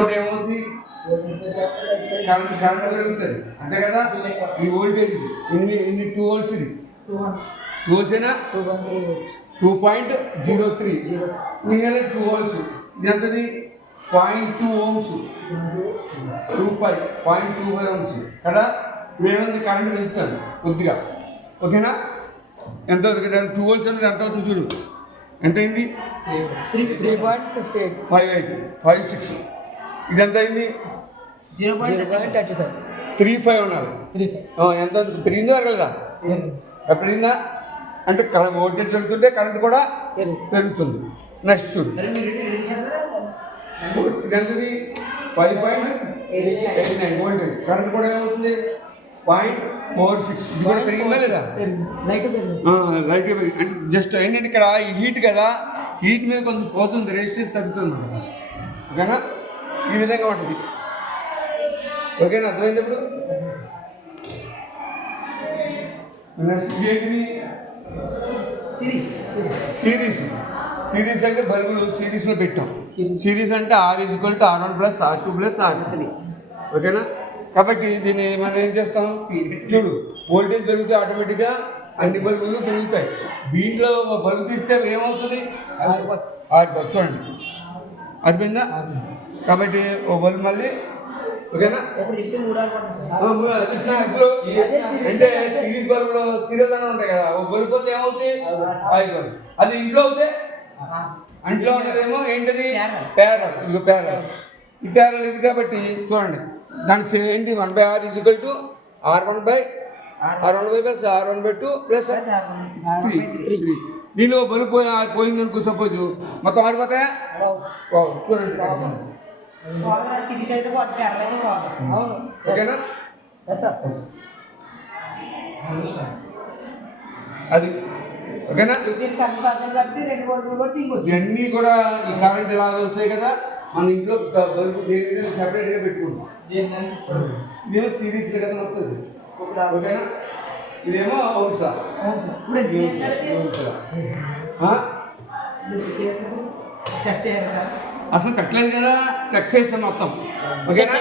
ఉంటే ఏమవుతుంది? కరెంట్ పెరుగుతుంది అంతే కదా. ఈ వోల్టేజ్ ఇన్ని 2 volts ఇది 2 volts అయినా 2.03 నియర్లీ 2 volts. ఇది ఎంతది? 0.2 ohms 0.25 ohms కదా. ఇప్పుడు ఏమైంది? కరెంట్ పెంచుతుంది కొద్దిగా. ఓకేనా? ఎంత 2 volts అనేది ఎంత అవుతుంది చూడు. ఎంత అయింది? 3.5856. ఇది ఎంత అయింది? 0.35 ఉండాలి. ఎంత పెరిగిందో పెరగలేదా? పెరిగిందా అంటే వోల్టేజ్ పెరుగుతుంటే కరెంట్ కూడా పెరుగుతుంది. నెక్స్ట్ చూడు, ఇది ఎంతది? 5.89 వోల్టేజ్. కరెంట్ కూడా ఏమవుతుంది? 0.46. ఇది కూడా పెరిగిందా లేదా? లైట్గా పెరిగింది. అంటే జస్ట్ ఏంటంటే ఇక్కడ ఈ హీట్ కదా, హీట్ మీద కొంచెం పోతుంది, రెసిస్టెన్స్ తగ్గుతుంది అన్నమాట. ఓకేనా? ఈ విధంగా ఉంటుంది. ఓకేనా? అర్థమైంది ఇప్పుడు? నెక్స్ట్ ఏంటిది? సిరీస్ అంటే బల్బులు సిరీస్లో పెట్టాం. సిరీస్ అంటే R=R1 + R2 + R3. ఓకేనా? కాబట్టి దీన్ని మనం ఏం చేస్తాం? చూడు, వోల్టేజ్ పెరిగితే ఆటోమేటిక్గా అన్ని బల్బులు పెరుగుతాయి. దీంట్లో బల్బు తీస్తే ఏమవుతుంది? ఆరిపోతుంది. చూడండి, అర్థమైందా? కాబట్టి ఓ బల్బు మళ్ళీ. ఓకేనా? అంటే సిరీస్ బల్బులో సీరియల్ దాకా ఉంటాయి కదా, ఓ బల్బు పోతే ఏమవుతుంది? ఆగిపోతుంది. అది ఇంట్లో అవుతే, ఇంట్లో ఉన్నదేమో ఏంటిది? ప్యారల్. ఇక ప్యారల్, ఈ ప్యారల్ ఇది కాబట్టి చూడండి, దాని ఏంటి? 1/R = R1/2 + R1/2 + 3. బల్బు పోయింది అనుకో, సపోజ్ మొత్తం ఆరిపోతాయా? చూడండి, ఓకేనా? అది ఓకేనా? ఇవన్నీ కూడా ఈ కరెంట్ ఇలా వస్తాయి కదా. మన ఇంట్లో బల్బు దేని సెపరేట్గా పెట్టుకుంటాం. ఇదేమో సిరీస్ కదా వస్తుంది. ఓకేనా? ఇదేమో ఓమ్సా. అసలు కట్టలేదు కదా, చెక్ చేస్తాం మొత్తం. ఓకేనా?